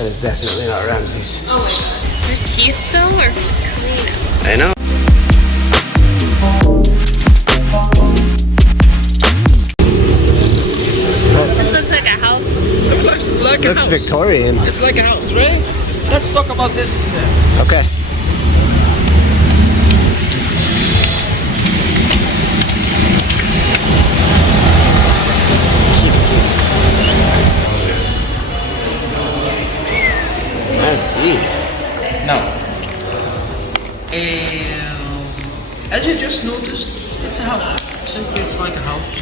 That is definitely not Ramses. Oh my god. Your teeth though are clean as well. I know. This looks like a house. It looks like a Looks house. Victorian. It's like a house, right? Let's talk about this. Okay. Fancy. Now, as you just noticed, it's a house. Simply, it's like a house,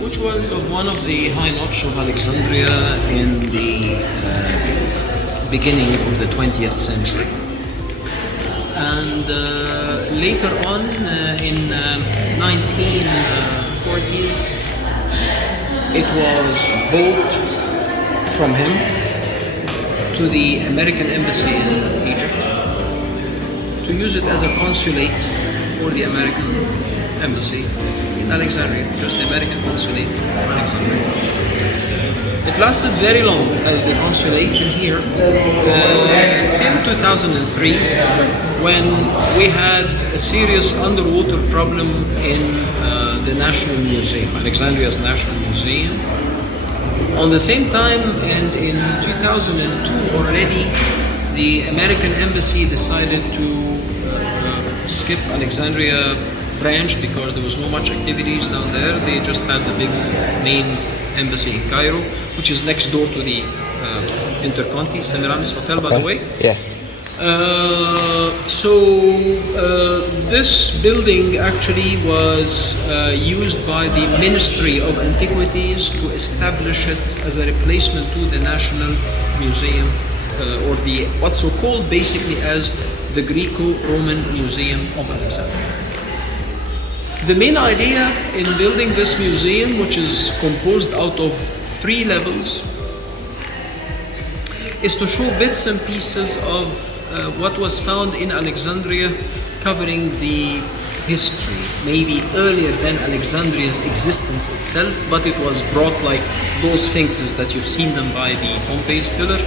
which was of one of the high notch of Alexandria in the beginning of the 20th century. And later on, in 1940s, it was bought from him to the American Embassy in Egypt to use it as a consulate for the American Embassy in Alexandria, just the American consulate for Alexandria. It lasted very long as the consulate in here till 2003, when we had a serious underwater problem in the National Museum, Alexandria's National Museum. On the same time, and in 2002 already, the American Embassy decided to skip Alexandria branch because there was no much activities down there. They just had the big main embassy in Cairo, which is next door to the Interconti Semiramis Hotel, by the way. Yeah. This building actually was used by the Ministry of Antiquities to establish it as a replacement to the National Museum, or the what's so called basically as the Greco-Roman Museum of Alexandria. The main idea in building this museum, which is composed out of 3 levels, is to show bits and pieces of what was found in Alexandria, covering the history, maybe earlier than Alexandria's existence itself, but it was brought like those sphinxes that you've seen them by the Pompeii's pillar,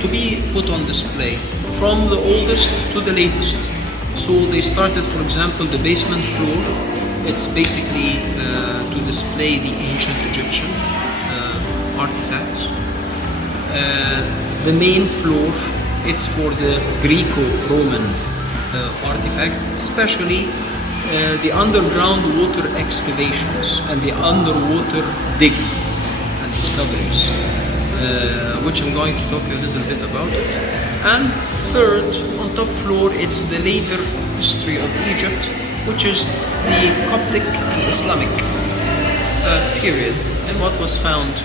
to be put on display, from the oldest to the latest. So they started, for example, the basement floor. It's basically to display the ancient Egyptian artifacts. The main floor, it's for the Greco-Roman artifact, especially the underground water excavations and the underwater digs and discoveries, which I'm going to talk a little bit about it. And third, on top floor, it's the later history of Egypt, which is the Coptic and Islamic period and what was found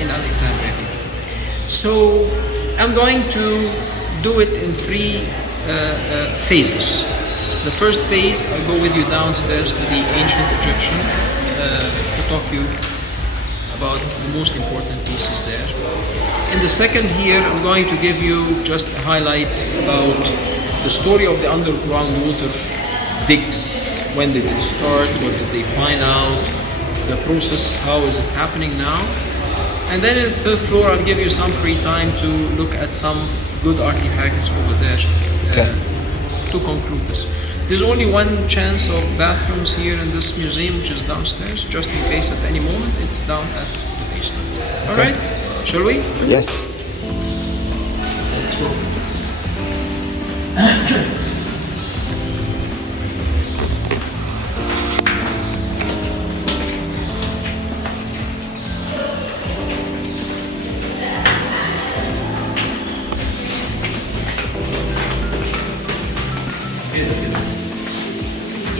in Alexandria. So I'm going to do it in 3 phases. The first phase, I'll go with you downstairs to the ancient Egyptian to talk you about the most important pieces there. In the second here, I'm going to give you just a highlight about the story of the underground water digs. When did it start? What did they find out? The process, how is it happening now? And then in the third floor, I'll give you some free time to look at some good artifacts over there to conclude this. There's only one chance of bathrooms here in this museum, which is downstairs, just in case at any moment it's down at the basement. All right, shall we? Yes. Let's go.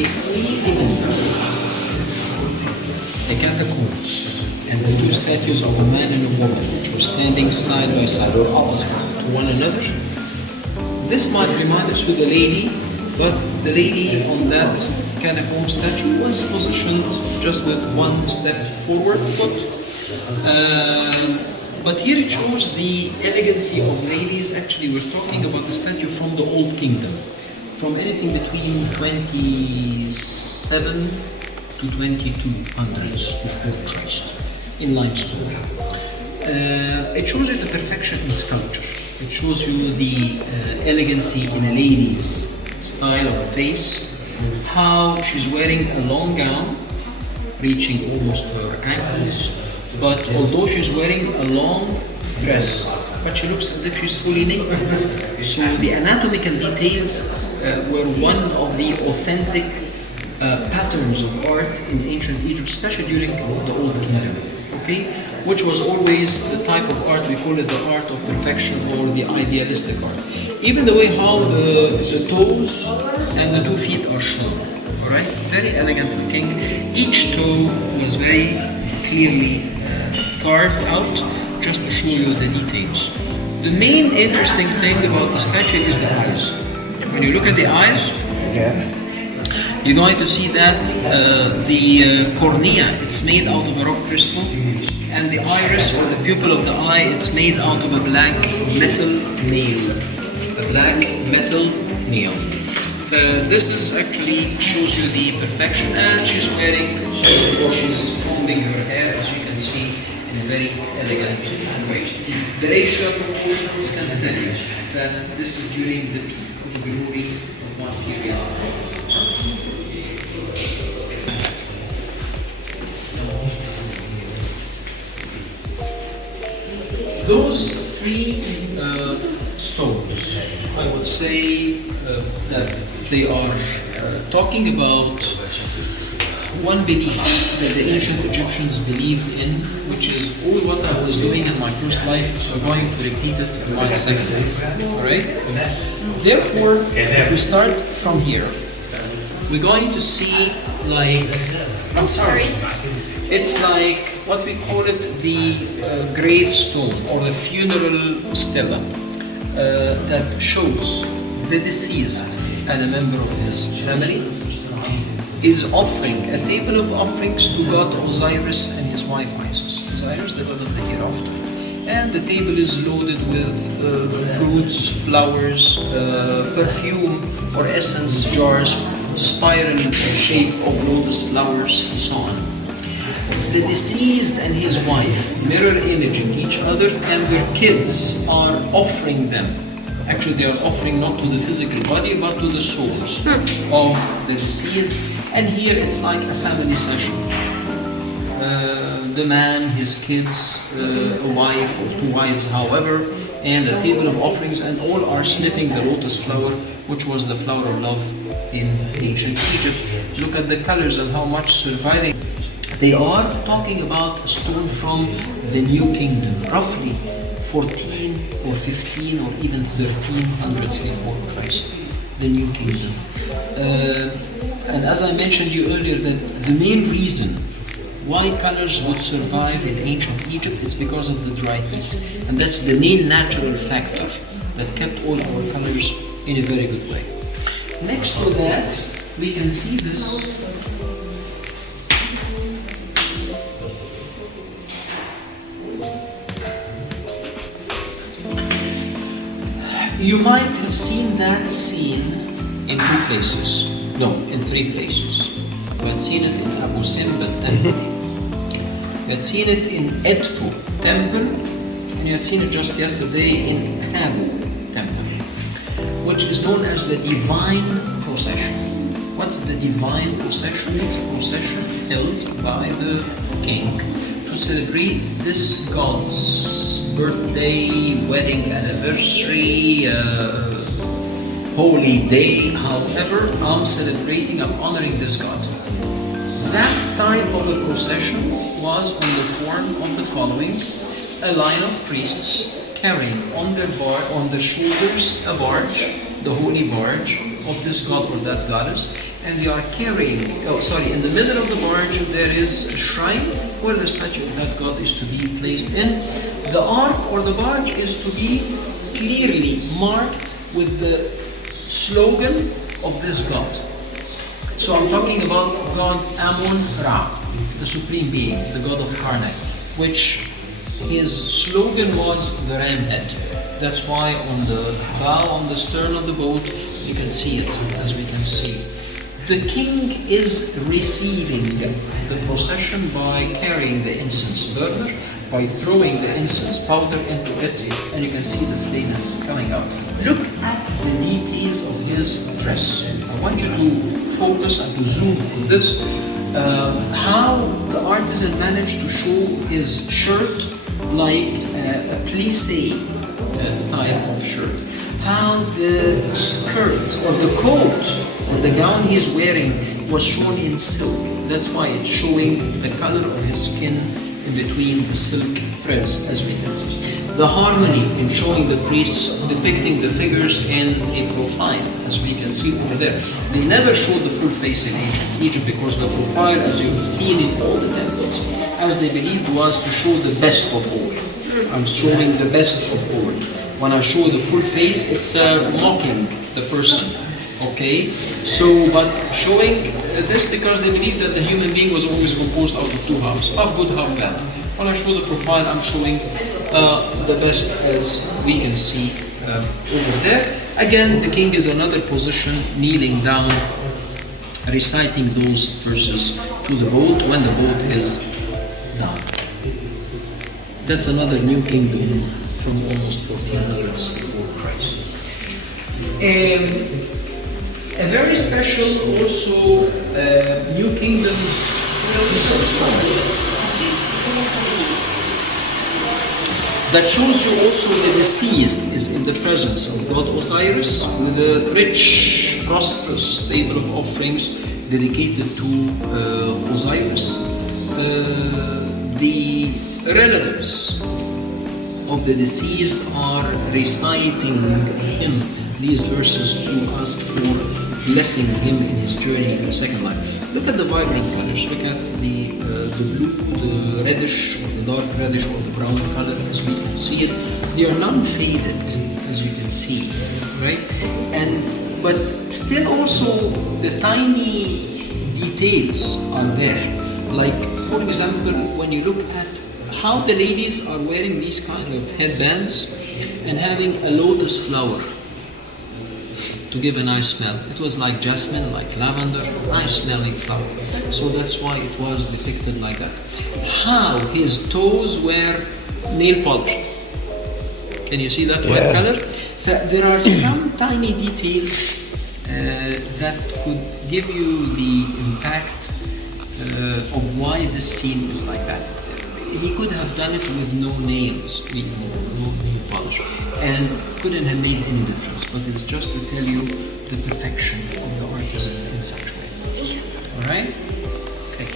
If we remember the catacombs and the two statues of a man and a woman which were standing side by side or opposite to one another, this might remind us of the lady, but the lady on that catacomb statue was positioned just with one step forward foot. But here it shows the elegancy of ladies. Actually, we're talking about the statue from the Old Kingdom, from anything between 27 to 2200s before Christ, in limestone. It shows you the perfection in sculpture. It shows you the elegancy in a lady's style of face, how she's wearing a long gown reaching almost her ankles, but although she's wearing a long dress, but she looks as if she's fully naked. So the anatomical details were one of the authentic patterns of art in ancient Egypt, especially during the Old Kingdom, okay? Which was always the type of art, we call it the art of perfection or the idealistic art. Even the way how the toes and the 2 feet are shown, all right? Very elegant looking. Each toe was very clearly carved out just to show you the details. The main interesting thing about the statue is the eyes. When you look at the eyes, you're going to see that the cornea, it's made out of a rock crystal, and the iris or the pupil of the eye, it's made out of a black metal nail. A black metal nail. This is actually shows you the perfection, and she's wearing, or she's combing her hair, as you can see, in a very elegant way. The racial proportions can tell you that this is during the peak of the glory of one period. Those 3 stones, I would say that they are talking about one belief that the ancient Egyptians believed in, which is all what I was doing in my first life, so I'm going to repeat it in my second life. Alright? Therefore, if we start from here, we're going to see like, I'm sorry, it's like what we call it the gravestone or the funeral stela that shows the deceased and a member of his family is offering a table of offerings to God Osiris and his wife Isis. Osiris, the god of the hereafter. And the table is loaded with fruits, flowers, perfume or essence jars, spiral shape of lotus flowers, and so on. The deceased and his wife mirror imaging each other, and their kids are offering them. Actually, they are offering not to the physical body, but to the souls of the deceased. And here it's like a family session. The man, his kids, a wife or 2 wives, however, and a table of offerings, and all are sniffing the lotus flower, which was the flower of love in ancient Egypt. Look at the colors and how much surviving. They are talking about a stone from the New Kingdom, roughly 14 or 15 or even 1300s before Christ, the New Kingdom. And as I mentioned you earlier, that the main reason why colors would survive in ancient Egypt is because of the dry heat. And that's the main natural factor that kept all our colors in a very good way. Next to that, we can see this You might have seen that scene in two places. No, in three places. You had seen it in Abu Simbel temple. You had seen it in Edfu temple, and you had seen it just yesterday in Habu temple, which is known as the divine procession. What's the divine procession? It's a procession held by the king to celebrate this god's birthday, wedding anniversary, holy day. However, I'm celebrating, I'm honoring this god. That type of a procession was on the form of the following: a line of priests carrying on their on the shoulders a barge, the holy barge of this god or that goddess, and they are carrying, in the middle of the barge there is a shrine where the statue of that god is to be placed in. The ark or the barge is to be clearly marked with the slogan of this god. So I'm talking about God Amun-Ra, the supreme being, the god of Karnak, which his slogan was the ram head. That's why on the bow, on the stern of the boat, you can see it, as we can see. The king is receiving the procession by carrying the incense burner, by throwing the incense powder into it, and you can see the flame is coming out. Look at the details of his dress. I want you to focus and to zoom on this. How the artisan managed to show his shirt like a plissé type of shirt. How the skirt or the coat or the gown he is wearing was shown in silk. That's why it's showing the color of his skin in between the silk threads, as we can see. The harmony in showing the priests depicting the figures in a profile, as we can see over there. They never showed the full face in ancient Egypt because the profile, as you've seen in all the temples, as they believed, was to show the best of all. I'm showing the best of all. When I show the full face, it's mocking the person. Okay, so but showing this because they believe that the human being was always composed out of two halves, half good, half bad. When I show the profile, I'm showing the best, as we can see over there. Again, the king is another position, kneeling down, reciting those verses to the boat when the boat is down. That's another new kingdom from almost 1400s before Christ. A very special also New Kingdom's piece of stone that shows you also the deceased is in the presence of God Osiris with a rich, prosperous table of offerings dedicated to Osiris. The relatives of the deceased are reciting him these verses to ask for blessing him in his journey in the second life. Look at the vibrant colors. Look at the blue, the reddish, or the dark reddish, or the brown color, as we can see it. They are non-faded, as you can see, right? But still, also the tiny details are there. Like, for example, when you look at how the ladies are wearing these kind of headbands and having a lotus flower to give a nice smell. It was like jasmine, like lavender, nice smelling flower. So that's why it was depicted like that. How his toes were nail polished. Can you see that white color? There are some tiny details that could give you the impact of why this scene is like that. He could have done it with no nails, no nail polish, and couldn't have made any difference. But it's just to tell you the perfection of the artisan in such a way. All right? Okay.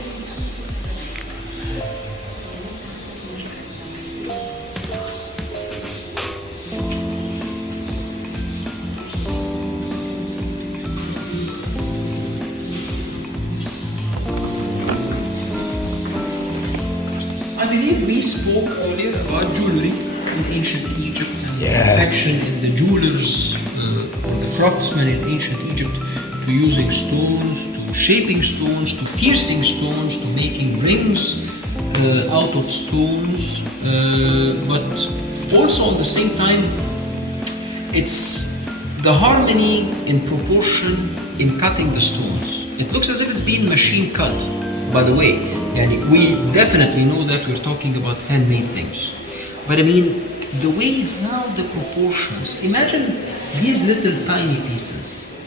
I believe we spoke earlier about jewelry in ancient Egypt and the perfection in the jewelers, the craftsmen in ancient Egypt, to using stones, to shaping stones, to piercing stones, to making rings out of stones, but also at the same time It's the harmony in proportion in cutting the stones. It looks as if it's been machine cut, by the way. And we definitely know that we're talking about handmade things. But I mean, the way how the proportions, imagine these little tiny pieces,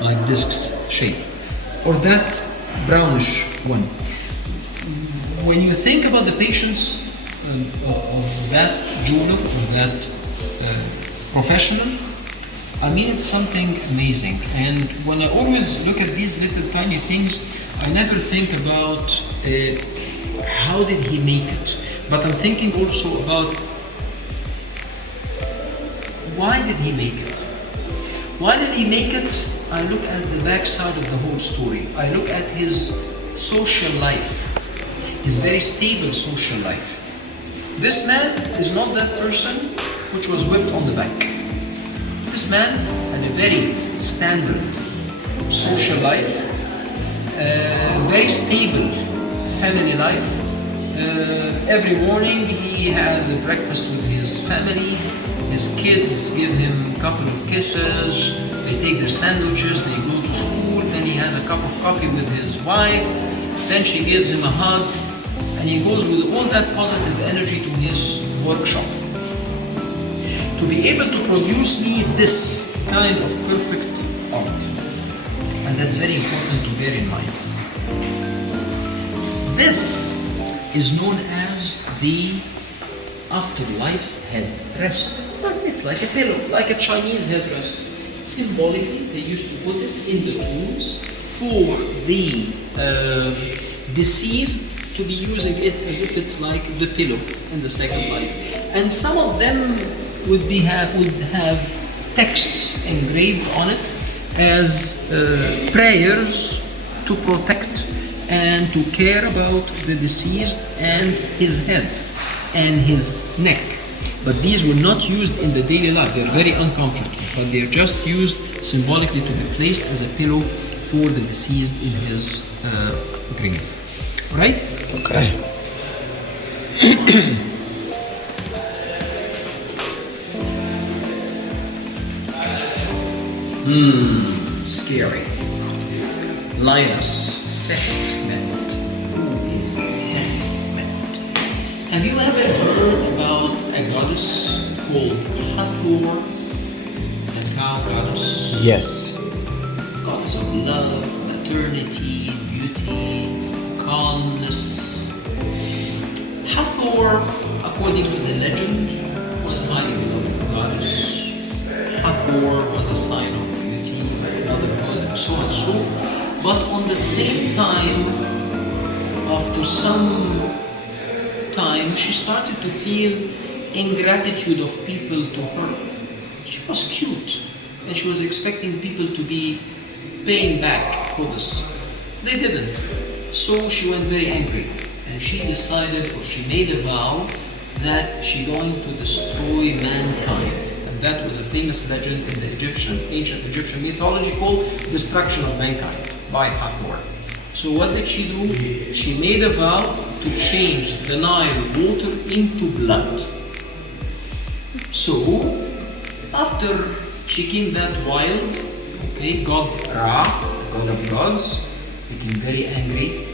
like discs shape, or that brownish one. When you think about the patience of that jeweler, of that professional, I mean, it's something amazing. And when I always look at these little tiny things, I never think about how did he make it, but I'm thinking also about why did he make it? Why did he make it? I look at the backside of the whole story. I look at his social life, his very stable social life. This man is not that person which was whipped on the back. This man had a very standard social life, very stable family life. Every morning he has a breakfast with his family. His kids give him a couple of kisses, they take their sandwiches, they go to school, then he has a cup of coffee with his wife, then she gives him a hug, and he goes with all that positive energy to his workshop. To be able to produce me this kind of perfect art. And that's very important to bear in mind. This is known as the afterlife's headrest. It's like a pillow, like a Chinese headrest. Symbolically, they used to put it in the tombs for the deceased to be using it as if it's like the pillow in the second life. And some of them would have texts engraved on it as prayers to protect and to care about the deceased and his head and his neck. But these were not used in the daily life. They're very uncomfortable, but they're just used symbolically to be placed as a pillow for the deceased in his grave. Right? Okay. Scary. Lioness, Sekhmet. Who is Sekhmet? Have you ever heard about a goddess called Hathor, the cow goddess? Yes. Goddess of love, maternity, beauty, calmness. Hathor, according to the legend, was highly beloved goddess. Hathor was a sign of beauty, motherhood, and so and so. But on the same time, after some time, she started to feel ingratitude of people to her. She was cute, and she was expecting people to be paying back for this. They didn't. So she went very angry, and she decided, or she made a vow, that she's going to destroy mankind. And that was a famous legend in the ancient Egyptian mythology called destruction of mankind by Hathor. So what did she do? She made a vow to change the Nile water into blood. So after she came that wild, God Ra, the god of gods, became very angry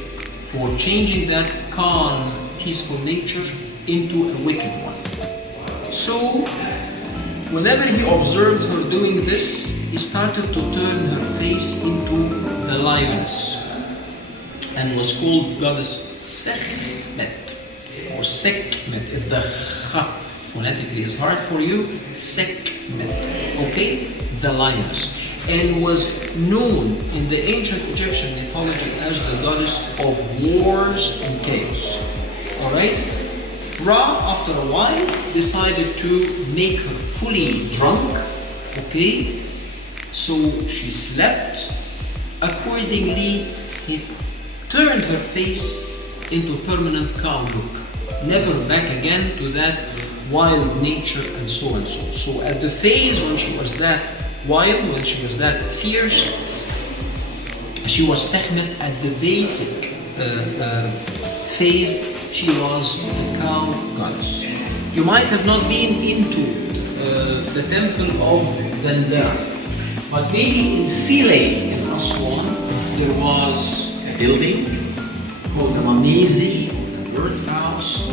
for changing that calm, peaceful nature into a wicked one. So whenever he observed her doing this, he started to turn her face into the lioness and was called goddess Sekhmet or Sekhmet. If the kha phonetically is hard for you, Sekhmet, the lioness, and was known in the ancient Egyptian mythology as the goddess of wars and chaos. Alright? Ra, after a while, decided to make her fully drunk, so she slept. Accordingly, he turned her face into permanent cow look, never back again to that wild nature and so and so. So at the phase when she was that wild, when she was that fierce, she was Sekhmet. At the basic phase, she was the cow goddess. You might have not been into the temple of Danda. But maybe in Philae in Aswan, there was a building called the Mamizi, the birth house,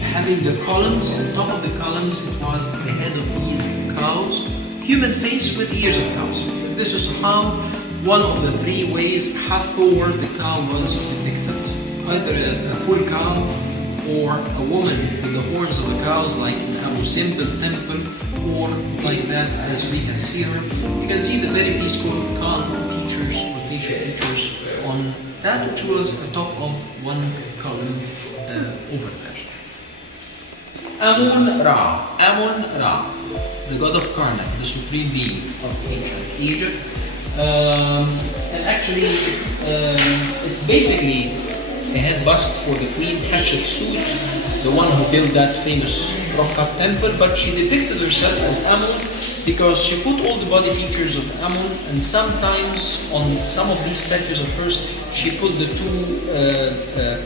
having the columns. On top of the columns, it was the head of these cows, human face with ears of cows. This is how one of the three ways Hathor, the cow, was depicted. Either a full cow or a woman with the horns of the cows, like in Abu Simbel temple, or like that as we can see her. You can see the very peaceful, calm features or facial features on that which was atop of one column over there. Amun Ra, the god of Karnak, the supreme being of ancient Egypt. And actually, it's basically a head bust for the queen Hatshepsut, the one who built that famous rock-cut temple, but she depicted herself as Amun because she put all the body features of Amun, and sometimes on some of these statues of hers, she put the two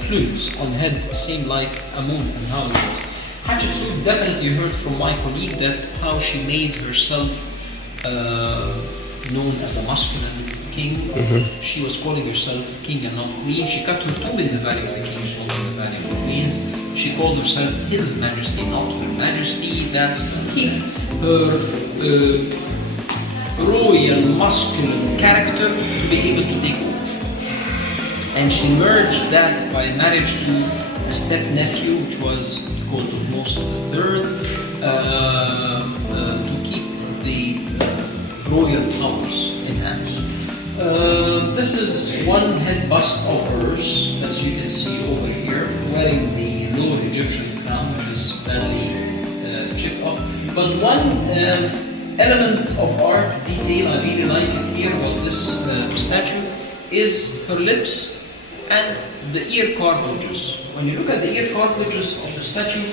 plumes on head, same like Amun and how it was. Hatshepsut definitely heard from my colleague that how she made herself known as a masculine king. She was calling herself king and not queen. She cut her tomb in the Valley of the Kings, not in the Valley of the Queens. She called herself His Majesty, not Her Majesty. That's to keep her royal masculine character to be able to take over. And she merged that by marriage to a step-nephew, which was called Tutmosis III, to keep the royal powers in hands. This is one head bust of hers, as you can see over here, wearing the Lower Egyptian crown, which is badly chipped off. But one element of art detail I really like it here on this statue is her lips and the ear cartilages. When you look at the ear cartilages of the statue,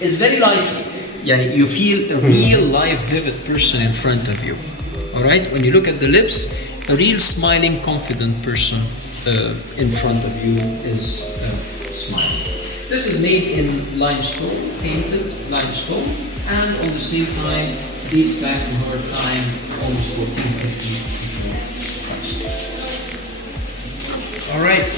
it's very lively. Yeah, you feel a real live, vivid person in front of you. All right. When you look at the lips, a real smiling, confident person in front of you is smiling. This is made in limestone, painted limestone, and on the same time dates back to her time, almost 1450 before Christ. All right.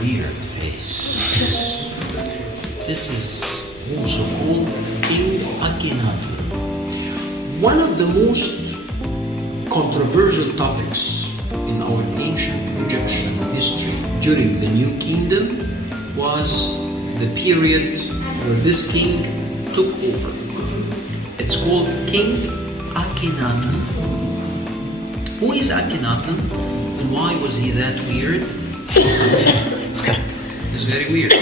Weird face. This is also called King Akhenaten. One of the most controversial topics in our ancient Egyptian history during the New Kingdom was the period where this king took over. It's called King Akhenaten. Who is Akhenaten and why was he that weird? It's very weird.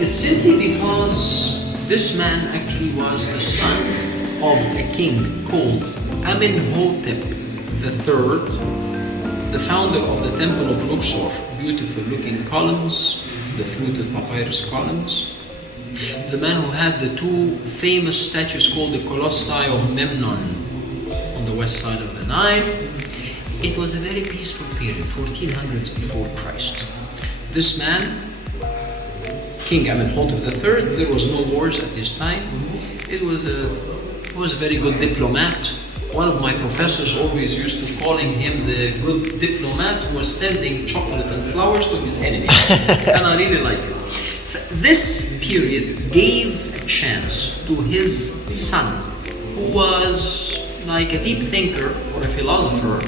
It's simply because this man actually was the son of a king called Amenhotep III, the founder of the Temple of Luxor, beautiful looking columns, the fluted papyrus columns. The man who had the two famous statues called the Colossi of Memnon on the west side of the Nile. It was a very peaceful period, 1400s before Christ. This man, King Amenhotep III, there was no wars at his time. He was a very good diplomat. One of my professors always used to calling him the good diplomat who was sending chocolate and flowers to his enemies. And I really like it. This period gave a chance to his son, who was like a deep thinker or a philosopher,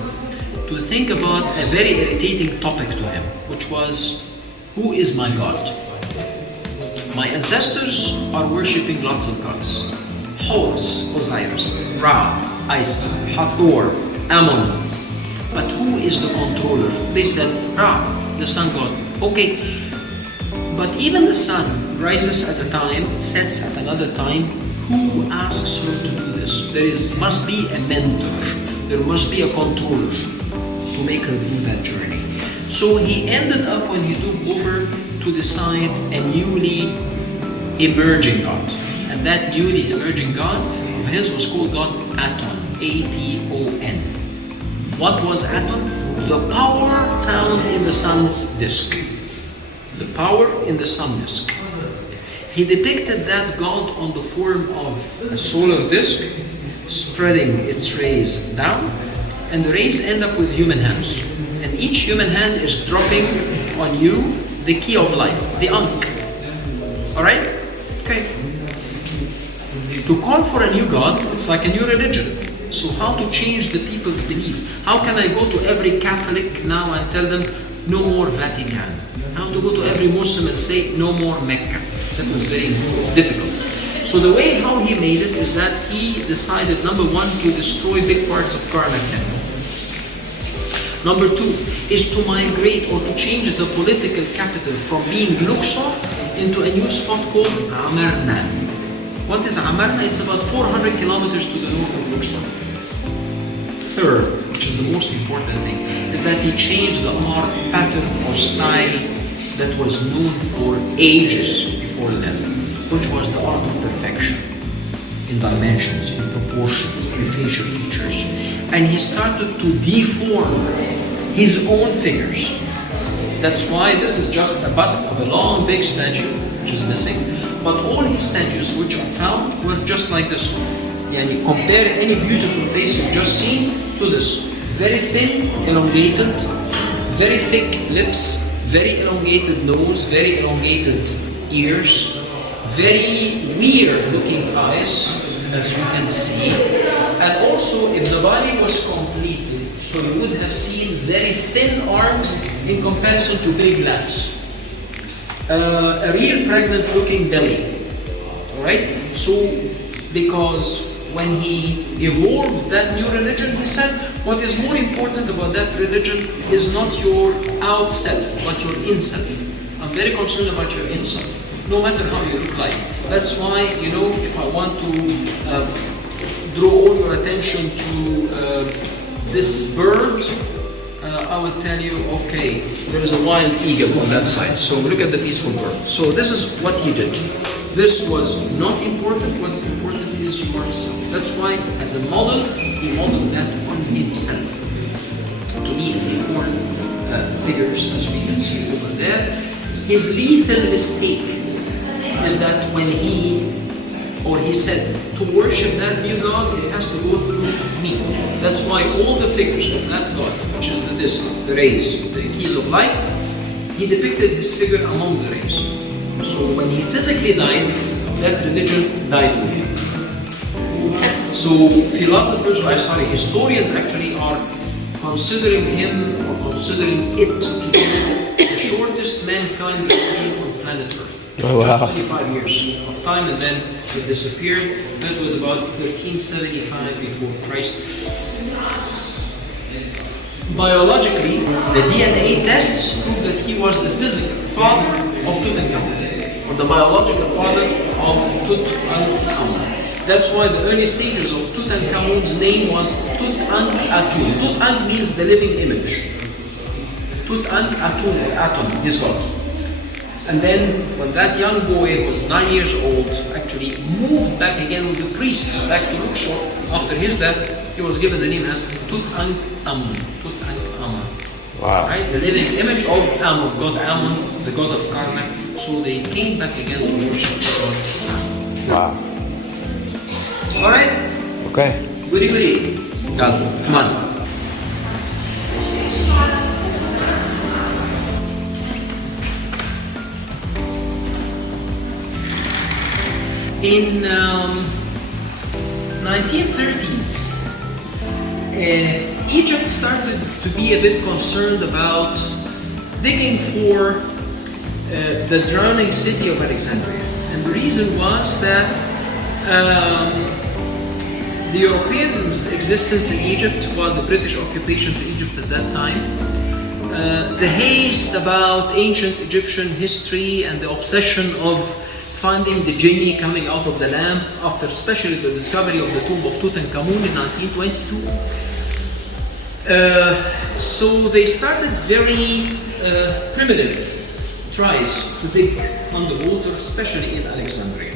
to think about a very irritating topic to him, which was, who is my God? My ancestors are worshipping lots of gods. Horus, Osiris, Ra, Isis, Hathor, Ammon. But who is the controller? They said, Ra, the sun god. Okay. But even the sun rises at a time, sets at another time. Who asks her to do this? There must be a mentor. There must be a controller to make her do that journey. So he ended up, when he took over, to decide a newly emerging god. And that newly emerging god of his was called God Aton, A-T-O-N. What was Aton? The power found in the sun's disk. The power in the sun disk. He depicted that god on the form of a solar disk spreading its rays down, and the rays end up with human hands. And each human hand is dropping on you the key of life, the Ankh. Alright? Okay. To call for a new god, it's like a new religion. So how to change the people's belief? How can I go to every Catholic now and tell them no more Vatican? How to go to every Muslim and say no more Mecca? That was very difficult. So the way how he made it is that he decided, number one, to destroy big parts of Karnak temple. Number two is to migrate or to change the political capital from being Luxor into a new spot called Amarna. What is Amarna? It's about 400 kilometers to the north of Luxor. Third, which is the most important thing, is that he changed the art pattern or style that was known for ages before them, which was the art of perfection in dimensions, in proportions, in facial features. And he started to deform his own figures. That's why this is just a bust of a long, big statue, which is missing. But all his statues which are found were just like this one. Yani compare any beautiful face you've just seen to this. Very thin, elongated, very thick lips, very elongated nose, very elongated ears, very weird looking eyes, as you can see. And also, if the body was completed, so you would have seen very thin arms in comparison to big laps. A real pregnant looking belly. Alright? So, because when he evolved that new religion, he said, what is more important about that religion is not your out self, but your in self. I'm very concerned about your in self, no matter how you look like. That's why, you know, if I want to draw all your attention to this bird, I will tell you, okay, there is a wild eagle on that side, so look at the peaceful bird. So this is what he did. This was not important. What's important is yourself. That's why, as a model, he modeled that on himself. To me, deformed figures, as we can see over there. His lethal mistake is that when he said, to worship that new god, it has to go through me. That's why all the figures of that god, which is the disc, the rays, the keys of life, he depicted his figure among the rays. So when he physically died, that religion died with him. So philosophers, historians actually are considering him or considering it to be the shortest mankind religion on planet Earth. Oh, wow. Just 25 years of time, and then it disappeared. That was about 1375 before Christ. Biologically, the DNA tests prove that he was the physical father of Tutankhamun, or the biological father of Tutankhamun. That's why the early stages of Tutankhamun's name was Tutankhatun. Tutank means the living image. Tutankhatun, Aton, his god. And then, when that young boy was 9 years old, actually moved back again with the priests back to Luxor. After his death, he was given the name as Tutankhamun. Tutankhamun. Wow. Right? The living image of Amun, God Amun, the god of Karnak. So they came back again to worship God Amun. Wow. Alright? Okay. Goody goody. Come on. In 1930s, Egypt started to be a bit concerned about digging for the drowning city of Alexandria. And the reason was that the Europeans' existence in Egypt, while the British occupation to Egypt at that time, the haste about ancient Egyptian history and the obsession of finding the genie coming out of the lamp after especially the discovery of the tomb of Tutankhamun in 1922. So they started very primitive tries to dig underwater, especially in Alexandria.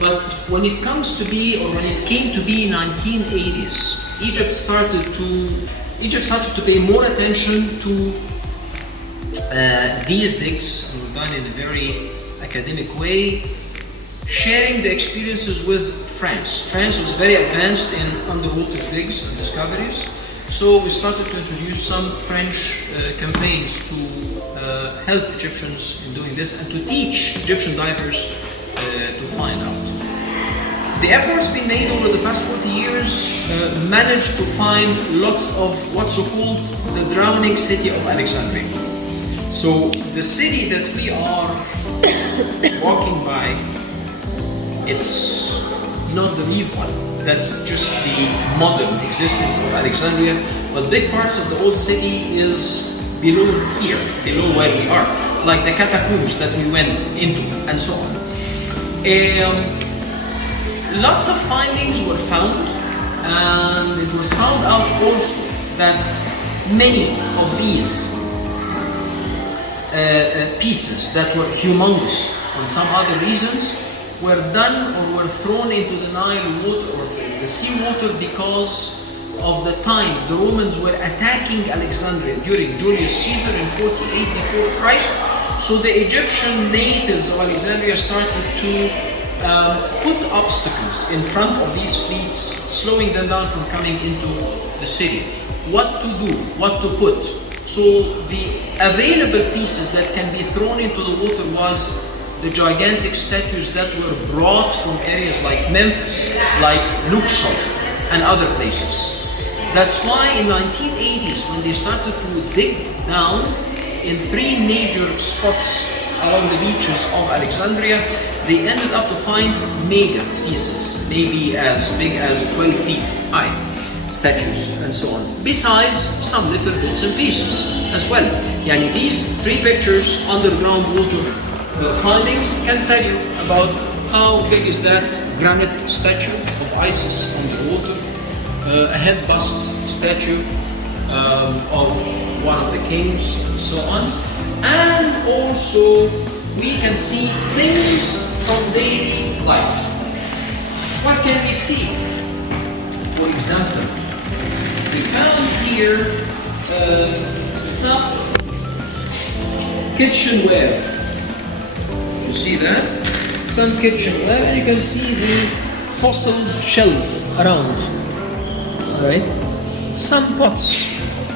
But when it comes to be, or when it came to be 1980s, Egypt started to pay more attention to these digs, and were done in a very academic way, sharing the experiences with France. France was very advanced in underwater digs and discoveries, so we started to introduce some French campaigns to help Egyptians in doing this and to teach Egyptian divers to find out. The efforts being made over the past 40 years managed to find lots of what's so-called the drowning city of Alexandria. So the city that we are walking by, it's not the real one. That's just the modern existence of Alexandria, but big parts of the old city is below here, below where we are, like the catacombs that we went into and so on. Lots of findings were found, and it was found out also that many of these pieces that were humongous for some other reasons were done or were thrown into the Nile water or the sea water because of the time the Romans were attacking Alexandria during Julius Caesar in 48 before Christ. So the Egyptian natives of Alexandria started to put obstacles in front of these fleets, slowing them down from coming into the city. What to do, what to put. So the available pieces that can be thrown into the water was the gigantic statues that were brought from areas like Memphis, like Luxor, and other places. That's why in 1980s, when they started to dig down in 3 major spots along the beaches of Alexandria, they ended up to find mega pieces, maybe as big as 12 feet high, statues and so on. Besides some little bits and pieces as well. Yani these 3 pictures, underground water findings, can tell you about how big is that granite statue of Isis on the water, a head bust statue of one of the kings and so on. And also we can see things from daily life. What can we see? For example, we found here some kitchenware. You see that? Some kitchenware, and you can see the fossil shells around. Alright? Some pots,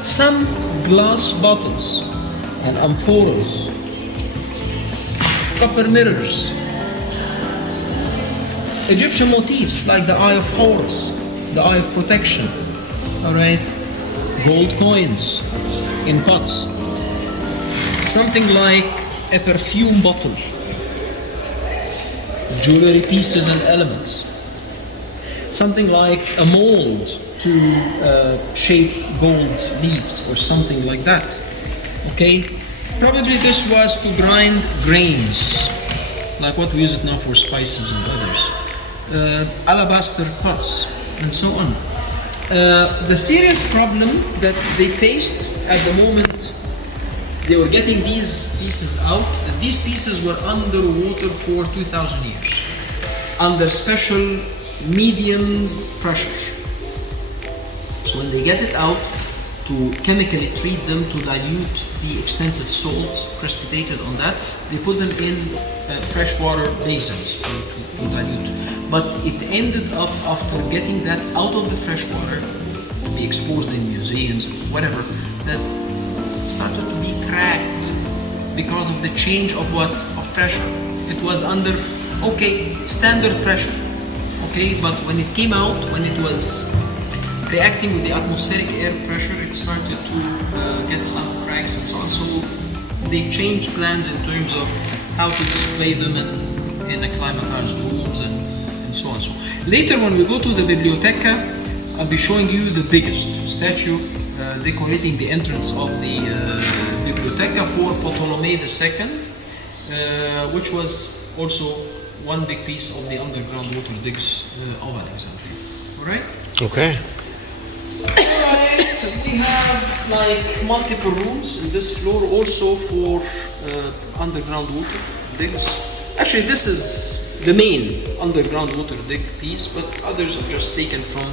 some glass bottles and amphoras, copper mirrors, Egyptian motifs like the Eye of Horus, the Eye of Protection, alright, gold coins in pots, something like a perfume bottle, jewelry pieces and elements, something like a mold to shape gold leaves or something like that. Okay, probably this was to grind grains, like what we use it now for spices and others. Alabaster pots and so on. The serious problem that they faced at the moment they were getting these pieces out, that these pieces were underwater for 2,000 years, under special mediums pressure. So when they get it out, to chemically treat them to dilute the extensive salt precipitated on that, they put them in freshwater basins to dilute. But it ended up, after getting that out of the freshwater, to be exposed in museums, whatever, that it started to be cracked because of the change of what? Of pressure. It was under, okay, standard pressure, okay, but when it came out, when it was reacting with the atmospheric air pressure, it started to get some cracks and so on. So they changed plans in terms of how to display them in acclimatized rooms and so on. So later, when we go to the Biblioteca, I'll be showing you the biggest statue decorating the entrance of the Biblioteca for Ptolemy II, which was also one big piece of the underground water digs of Alexandria. All right? Okay. Alright, we have like multiple rooms in this floor also for underground water digs. Actually, this is the main underground water dig piece, but others are just taken from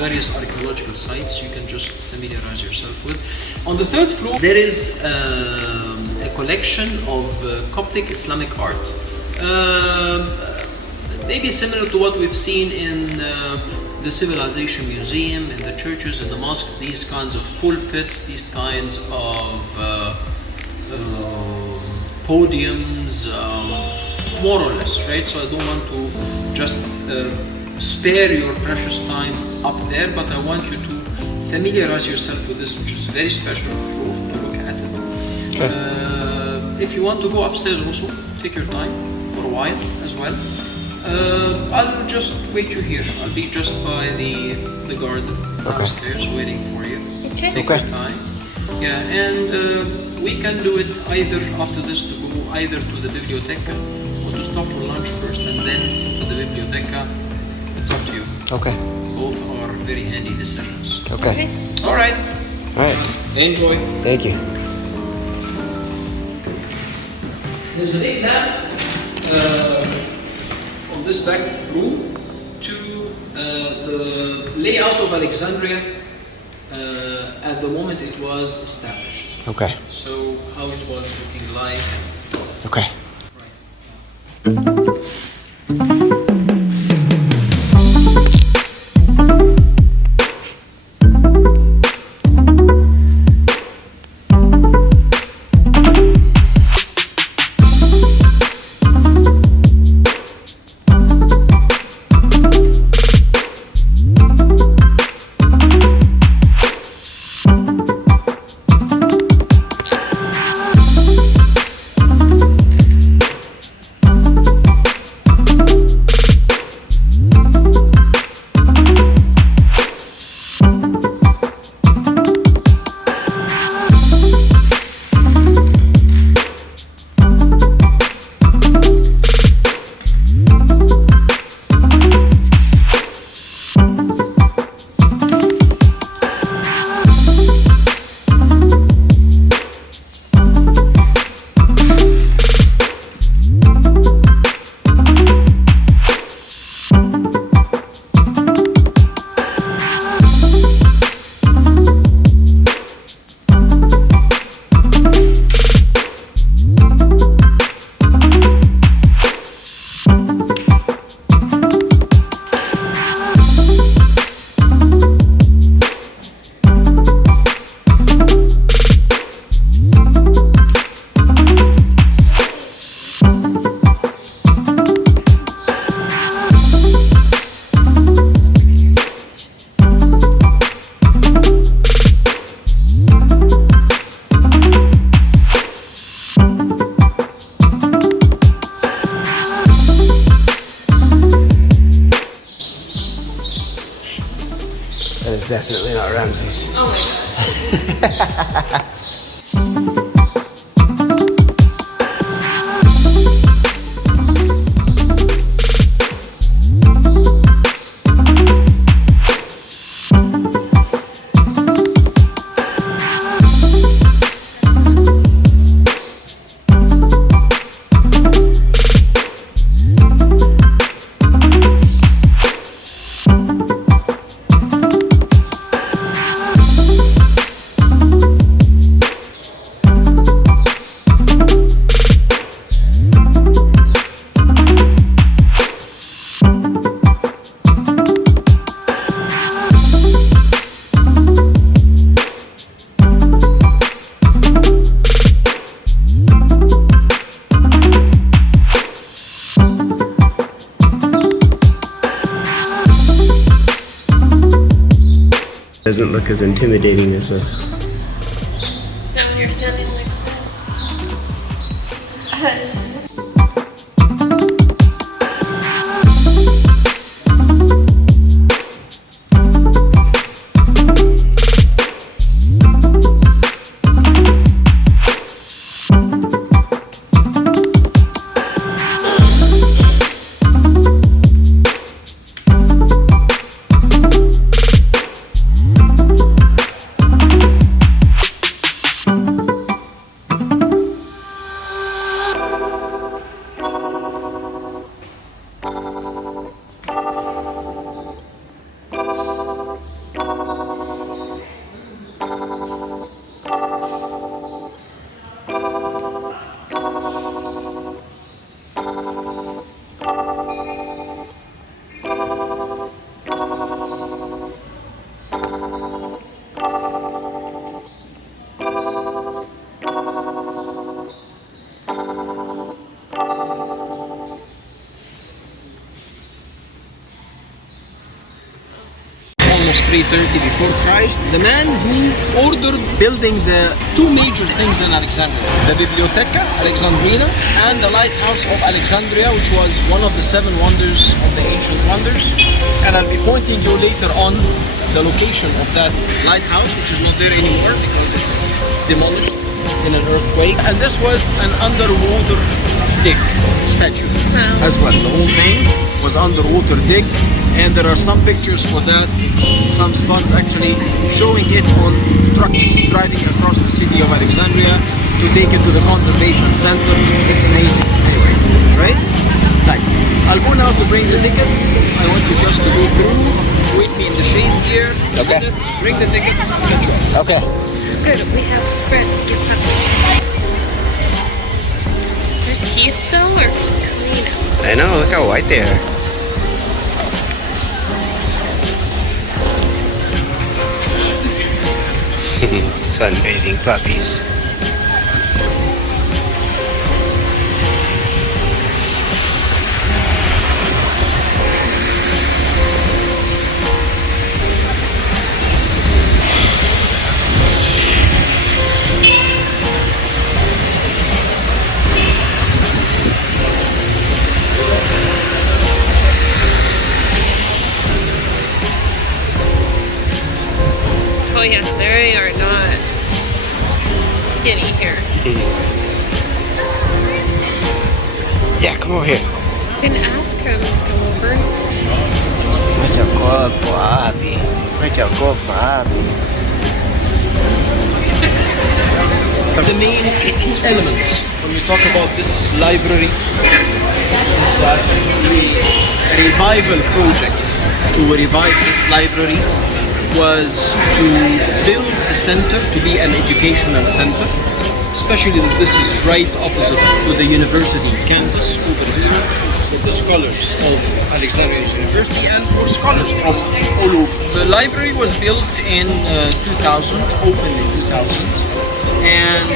various archaeological sites you can just familiarize yourself with. On the third floor, there is a collection of Coptic Islamic art. Maybe similar to what we've seen in the Civilization Museum, in the churches, in the mosques, these kinds of pulpits, these kinds of podiums, more or less, right? So I don't want to just spare your precious time up there, but I want you to familiarize yourself with this, which is a very special floor to look at it. Okay. If you want to go upstairs also, take your time for a while as well. I'll just wait you here. I'll be just by the garden downstairs waiting for you. Take your time. Yeah, and we can do it either after this to go either to the biblioteca or to stop for lunch first and then to the biblioteca. It's up to you. Okay. Both are very handy decisions. Okay. All right. All right. Enjoy. Thank you. There's a big map on this back room to the layout of Alexandria at the moment it was established. Okay. So how it was looking like. Okay. Right. Definitely not Ramses. Oh my god. Doesn't look as intimidating as a... No, you're standing like this. almost 330 before Christ. The man who ordered building the two major things in Alexandria, the Bibliotheca Alexandrina and the Lighthouse of Alexandria, which was one of the seven wonders of the ancient wonders. And I'll be pointing you later on the location of that lighthouse, which is not there anymore because it's demolished in an earthquake. And this was an underwater dig statue as well. The whole thing was underwater dig, and there are some pictures for that, some spots actually showing it on trucks driving across the city of Alexandria to take it to the conservation center. It's amazing. Anyway, right? Right. I'll go now to bring the tickets. I want you just to go through, wait me in the shade here. Okay. Bring the tickets, catch you up. Okay. Good, we have friends give puppies. Their teeth though are clean as well. I know, look how white they are. Sunbathing puppies. Oh yeah, they are not skinny here. Yeah, come over here. You can ask him to come over. Mucho corpo, Abis. Mucho corpo, Abis. The main elements when we talk about this library is that the revival project to revive this library was to build a center, to be an educational center, especially that this is right opposite to the university campus over here for the scholars of Alexandria University and for scholars from all over. The library was built in 2000, opened in 2000, and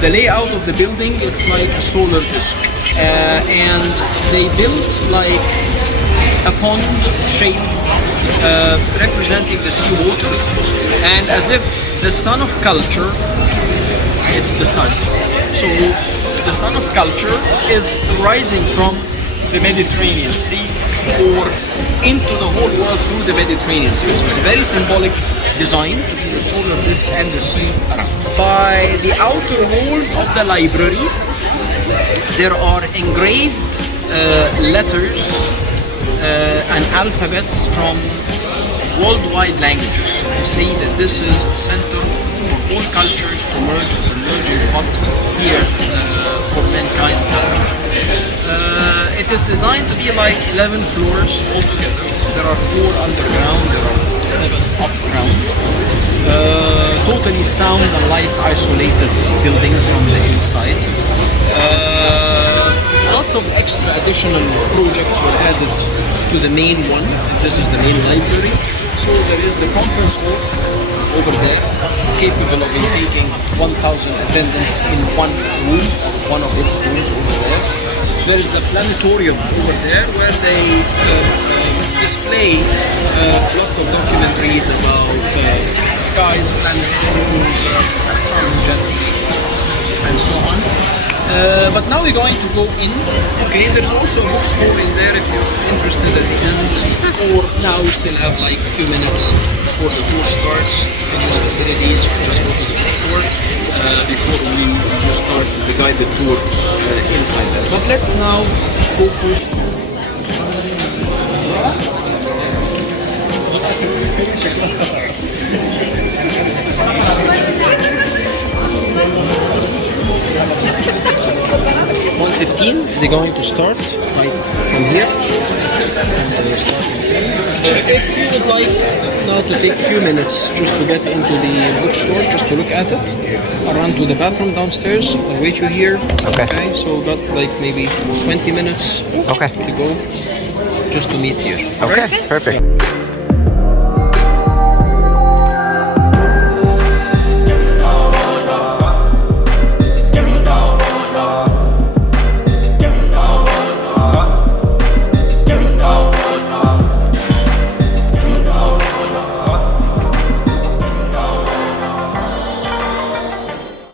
the layout of the building, it's like a solar disk, and they built like a pond shape representing the seawater, and as if the sun of culture, it's the sun. So the sun of culture is rising from the Mediterranean Sea or into the whole world through the Mediterranean Sea. So it's a very symbolic design to be the solar disk and the sea around. By the outer walls of the library, there are engraved letters and alphabets from worldwide languages. You say that this is a center for all cultures to merge as a merging pot here for mankind culture. It is designed to be like 11 floors altogether. There are 4 underground, there are 7 upground. Totally sound and light isolated building from the inside. Lots of extra additional projects were added to the main one. This is the main library. So there is the conference hall over there, capable of taking 1,000 attendants in one room, one of its rooms over there. There is the planetarium over there where they display lots of documentaries about skies, planets, moons, astronomy generally, and so on. But now we're going to go in. Okay, there's also a bookstore in there if you're interested at the end. Or now we still have like a few minutes before the tour starts. In these facilities, just go to the bookstore before we start the guided tour inside there. But let's now go first. 1:15, they're going to start right from here. If you would like now to take a few minutes just to get into the bookstore, just to look at it, I'll run to the bathroom downstairs. I'll wait you here. Okay. So got like maybe 20 minutes Okay. to go just to meet here. Okay, perfect.